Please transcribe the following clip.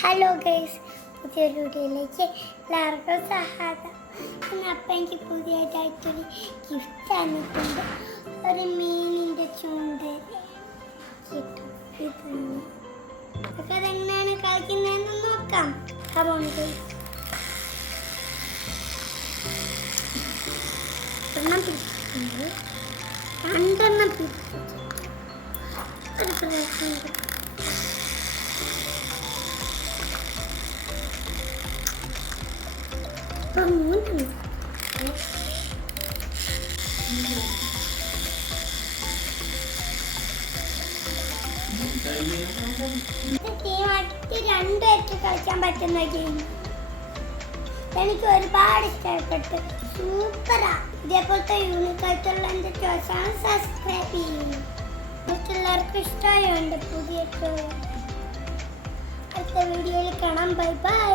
Hello guys പുതിയൊരു വീഡിയോയിലേക്ക് എല്ലാവർക്കും സഹായം അപ്പം എനിക്ക് പുതിയതായിട്ടൊരു ഗിഫ്റ്റ് തന്നിട്ടുണ്ട് ഒരു മീനിന്റെ ചൂണ്ട് കിട്ടും. അതൊക്കെ അതെങ്ങനെയാണ് കളിക്കുന്നതെന്ന് നോക്കാം. കമോൺ ഗൈസ് പിടിച്ചിട്ടുണ്ട്. രണ്ടെണ്ണം പിടിച്ചിട്ടുണ്ട്. ഒരു രണ്ടുപേർക്ക് കളിക്കാൻ എനിക്ക് ഒരുപാട് ഇഷ്ടപ്പെട്ടു സൂപ്പറാ ഇതേപോലത്തെ യൂണിക്കായിട്ടുള്ള എന്റെ സബ്സ്ക്രൈബ് മറ്റുള്ളവർക്ക് ഇഷ്ടമായോ എന്റെ പുതിയ അടുത്ത വീഡിയോയിൽ കാണാം. Bye bye.